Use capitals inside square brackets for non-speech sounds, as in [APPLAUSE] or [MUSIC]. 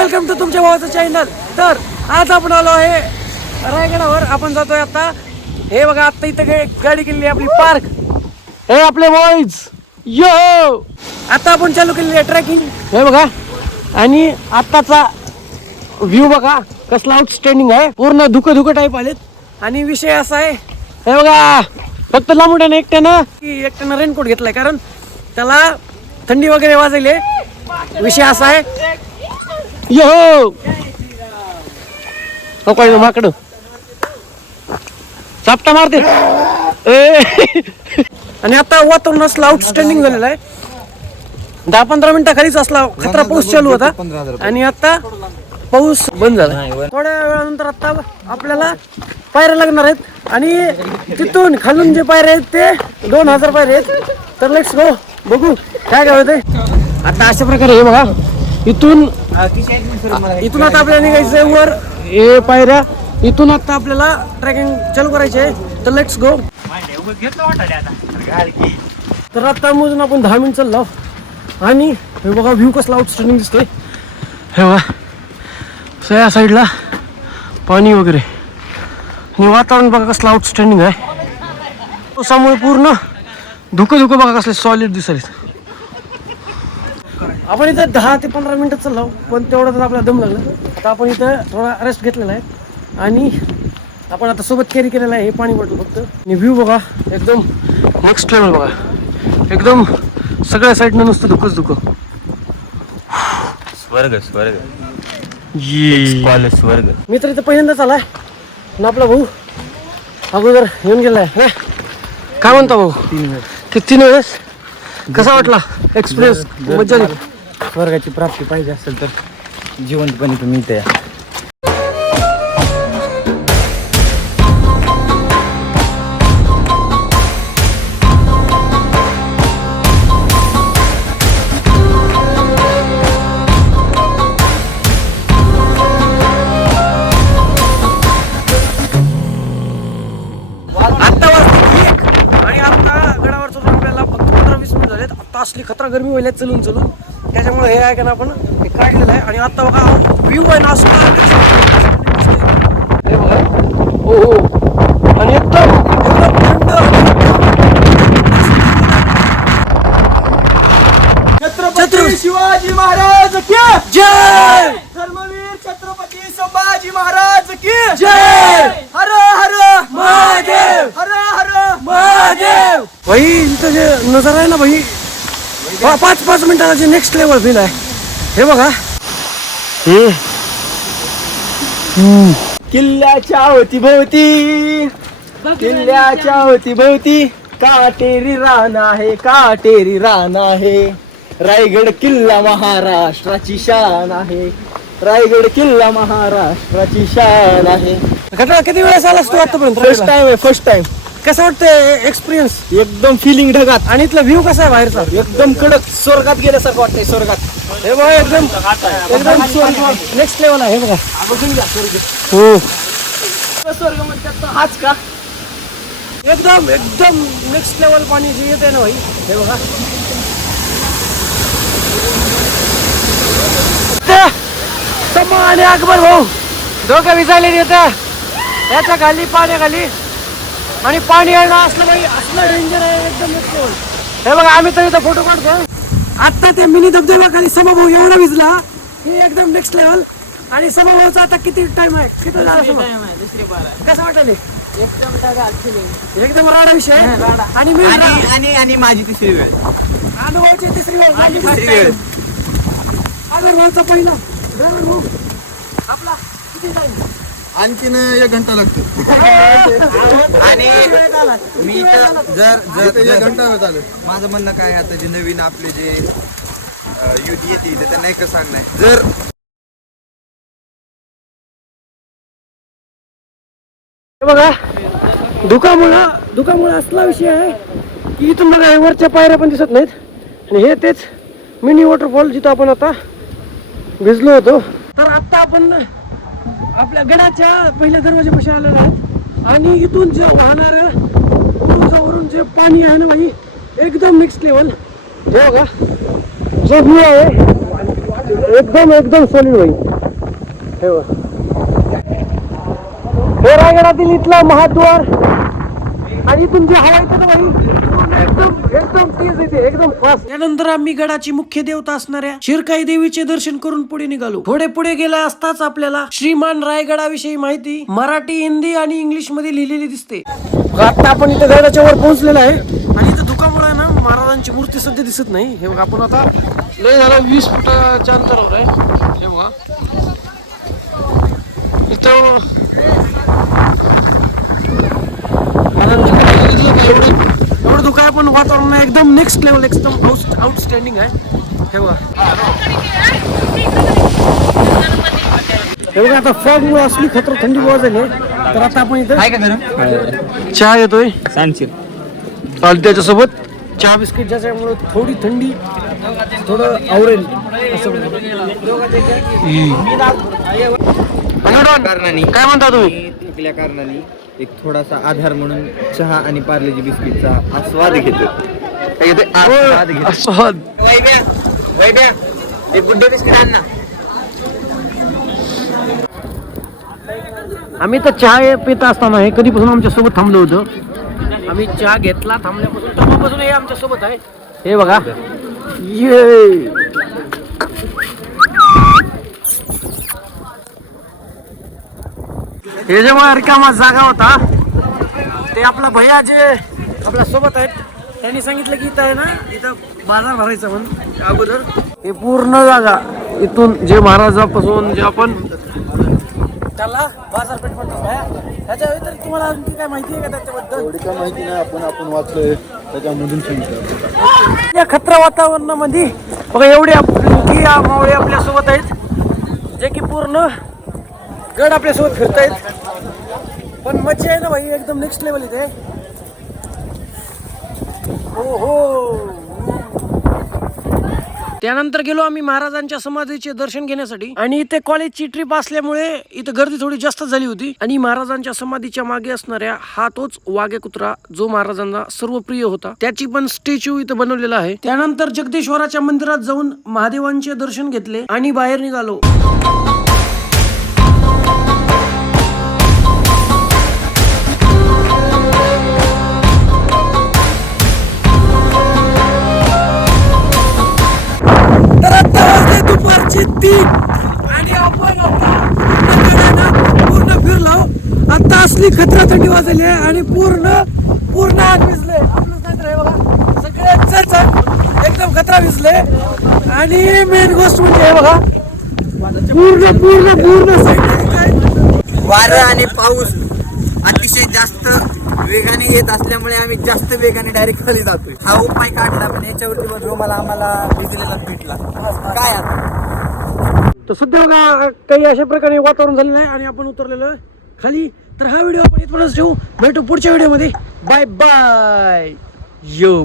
Welcome to तुमच्या भावाचं channel तर आज आपण आलो आहे रायगडावर. आपण जातोय आता. हे बघा आता इथं गाडी केलेली आपली. पार्क हे आपले बॉईज यो आता आपण चालू केलेली आहे ट्रेकिंग हे बघा. आणि आत्ताचा व्ह्यू बघा. कसला आउटस्टँडिंग आहे. पूर्ण धुकं धुकं टाईप आलेत. आणि विषय असा आहे. हे बघा. फक्त लांबुट्यानं एकट्यानं? की एकट्यानं रेनकोट घेतलाय. कारण त्याला थंडी वगैरे वाजायले विषय असा आहे. यो हो. काय माकड चापटा मारते. आणि आता वातावरण असलं आउटस्टँडिंग झालेलं आहे. दहा पंधरा मिनिटाखालीच असला खतरा पाऊस चालू होता. आणि आता पाऊस बंद झाला. थोड्या वेळानंतर आता आपल्याला पायऱ्या लागणार आहेत. आणि तिथून खालून जे पायऱ्या आहेत ते दोन हजार पायरे आहेत. तर लेट्स गो बघू. काय काय होते आता अशा प्रकारे हे बघा. इथून इथून आता आपल्याला निघायचं वर. हे पायऱ्या. इथून आता आपल्याला ट्रेकिंग चालू करायची आहे. तर लेट्स गो तर आता मोजून आपण दहा मिनिट चाललो आणि हे बघा व्ह्यू कसला आउटस्टँडिंग दिसतोय. हे बघा या साईडला पाणी वगैरे. आणि वातावरण बघा कसलं आउटस्टँडिंग आहे. पावसामुळे पूर्ण धुकं धुकं बघा कसले सॉलिड दिसायला आपण इथं दहा ते पंधरा मिनिटं चाललो पण तेवढं तर आपल्याला दम लागला आता आपण इथं थोडा रेस्ट घेतलेला आहे. आणि आपण आता सोबत कॅरी केलेलं आहे हे पाणी बॉटल फक्त. आणि व्ह्यू बघा एकदम नेक्स्ट लेवल बघा. एकदम सगळ्या साईडनं नुसतं धुकंच धुकं. स्वर्ग स्वर्ग. ये. स्वर्ग. मी तर इथं पहिल्यांदाच आलाय. आणि आपला भाऊ अगोदर येऊन गेलाय. हे? काय म्हणतो भाऊ? किती तीन वेळेस? कसा वाटला? एक्सपिरियन्स मजा आली. स्वर्गाची प्राप्ती पाहिजे असेल तर जिवंतपणे तुम्ही इथे या आत्ता गडावर आपल्याला असली खतरा गरमी व्हायला चलून चलून. त्याच्यामुळे हे आहे का ना आपण हे काढलेलं आहे. आणि आता बघा व्ह्यू आहे ना असं हे बघा. हो हो. आणि एकदम एकदम थंड छत्रपती शिवाजी महाराज की जय! धर्मवीर छत्रपती संभाजी महाराज की जय! हर हर महादेव! हर हर महादेव! भाई इथं जे नजारा आहे ना भाई पा- पाच पाच मिनिटाला जे नेक्स्ट लेवल फील आहे. हे बघा. हे. किल्ल्याच्या होती भोवती किल्ल्याच्या होती भोवती काटेरी रान आहे काटेरी रान आहे. रायगड किल्ला महाराष्ट्राची शान आहे. रायगड किल्ला महाराष्ट्राची शान आहे. घटना किती वेळेस आलास तू आतापर्यंत? फर्स्ट टाइम आहे फर्स्ट टाइम कसं वाटतंय एक्सपिरियन्स एकदम फिलिंग ढगात. आणि इथला व्ह्यू कसा आहे बाहेरचा? एकदम कडक. स्वर्गात गेल्यासारखं वाटतंय स्वर्गात. हे बघा एकदम एकदम नेक्स्ट लेवल आहे बघा. हो. स्वर्ग म्हणतात हाच का? एकदम एकदम नेक्स्ट लेवल पाणी जे येते ना भाई हे बघा. ते समा आणि अकबर भाऊ. दोघं विजायले येत. याच्या खाली पाण्याखाली. आणि पाणी येणं असलं काही असलं डेंजर आहे एकदम. हे बघा आम्ही तर इथं फोटो काढतो आता ते मिनी धबधब्याखाली समभाऊ एवढा विजला की एकदम नेक्स्ट लेवल आणि समभाऊचा आता किती टाइम आहे? किती झाला? कसं वाटेल एकदम राडा विषय आहे. आणि मी आणि आणि माझी तिसरी वेळ. अनुभवाची तिसरी वेळ. माझी तिसरी वेळ. अनुभवाचा पहिला. आपला किती टाइम आणखीन एक घंटा लागतो. [LAUGHS] आणि मी तर जर जर माझं म्हणणं काय आहे आता जे नवीन आपले जे युथ येते त्यांना एकच सांगणं जर हे बघा धुकामुळं धुकामुळं असला विषय आहे की इथून बघा वरच्या पायऱ्या पण दिसत नाहीत. आणि हे तेच मिनी वॉटरफॉल जिथं आपण आता भिजलो होतो. तर आता आपण आपल्या गडाच्या पहिल्या दरवाजापाशी आलेलो आहोत. आणि इथून जे वाहणार तुळजावरून जे पाणी आहे ना भाई एकदम मिक्स लेवल हे बघा जे व्ह्यू आहे. एकदम एकदम सॉलिड होईल हे हे रायगडातील इथला महाद्वार आणि इथून जे हवा येते ना भाई एकदम एकदम एकदम त्यानंतर आम्ही गडाची मुख्य देवता असणाऱ्या शिरकाई देवीचे दर्शन करून पुढे निघालो. थोडे पुढे गेला असताच आपल्याला श्रीमान रायगडाविषयी माहिती मराठी हिंदी आणि इंग्लिशमध्ये लिहिलेली दिसते. आता आपण इथे गडाच्या वर पोहोचलेलो आहे. आणि इथं धुकामुळे ना महाराजांची मूर्ती सध्या दिसत नाही. हे बघा आपण आता लय झाला वीस फुटाच्या अंतरावर आहे. हे बघा. इथं एवढं धुका आहे पण वातावरण आहे एकदम नेक्स्ट लेवल एकदम आउटस्टँडिंग आहे हे बघा आता फॉग मुळे असली खतर थंडी वाजली तर आता आपण इथं चहा येतोय आणि त्याच्यासोबत चहा बिस्किट ज्याच्यामुळे थोडी थंडी थोडं आवरेल असं कारणाने काय म्हणता तुम्ही कारणाने एक थोडासा आधार म्हणून चहा आणि पार्लेजी बिस्किटचा आस्वाद घेतो. काय? आस्वाद घेतो. स्वाद वैभ्या वैभ्या एक गुड्डे बिस्किट आण ना. आम्ही तर चहा पित असताना हे कधीपासून आमच्यासोबत थांबलो होतं? आम्ही चहा घेतला थांबल्यापासून तेव्हापासून हे आमच्यासोबत आहे. हे बघा. ये हे जेव्हा रिकामा जागा होता ते आपला भैया जे आपल्यासोबत आहेत त्यांनी सांगितलं की इथं आहे ना इथं बाजार भरायचा म्हणून अगोदर. हे पूर्ण जागा इथून जे महाराजापासून जे आपण त्याला बाजारपेठ म्हणतात भैया त्याच्या व्यतिरिक्त तुम्हाला आणखी काय माहिती आहे का त्याच्याबद्दल? एवढी काय माहिती नाही आपण आपण वाचलोय त्याच्यामधून सांगितलं. या खतरा वातावरणामध्ये बघा एवढे मोठी मावळे आपल्यासोबत आहेत जे की पूर्ण गड आपल्यासोबत फिरतायत. पण मज्जा आहे ना भाई एकदम नेक्स्ट लेवल इथे. हो हो त्यानंतर गेलो आम्ही महाराजांच्या समाधीचे दर्शन घेण्यासाठी. आणि इथे कॉलेजची ट्रिप असल्यामुळे इथे गर्दी थोडी जास्त झाली होती. आणि महाराजांच्या समाधीच्या मागे असणाऱ्या हा तोच वाघे कुत्रा जो महाराजांना सर्व प्रिय होता. त्याची पण स्टॅच्यू इथं बनवलेला आहे. त्यानंतर जगदीश्वराच्या मंदिरात जाऊन महादेवांचे दर्शन घेतले आणि बाहेर निघालो. असली खतरा थंडी वाजली आहे आणि पूर्ण पूर्ण आग विजले आपलं सांगत आहे बघा सगळे चच एकदम खतरा विजले आणि मेन गोष्ट म्हणजे हे बघा पूर्ण पूर्ण पूर्ण वारं आणि पाऊस अतिशय जास्त वेगाने येत असल्यामुळे आम्ही जास्त वेगाने डायरेक्ट खाली जातोय. हा उपाय काढला पण याच्यावरती पण रोमाला आम्हाला भिजलेला भेटला काय आता? तर सध्या बघा काही अशा प्रकारे वातावरण झालेलं आहे आणि आपण उतरलेलो आहे. खाली. तर हा व्हिडिओ आपण इथपर्यंत ठेवू. भेटू पुढच्या व्हिडिओमध्ये. बाय बाय यो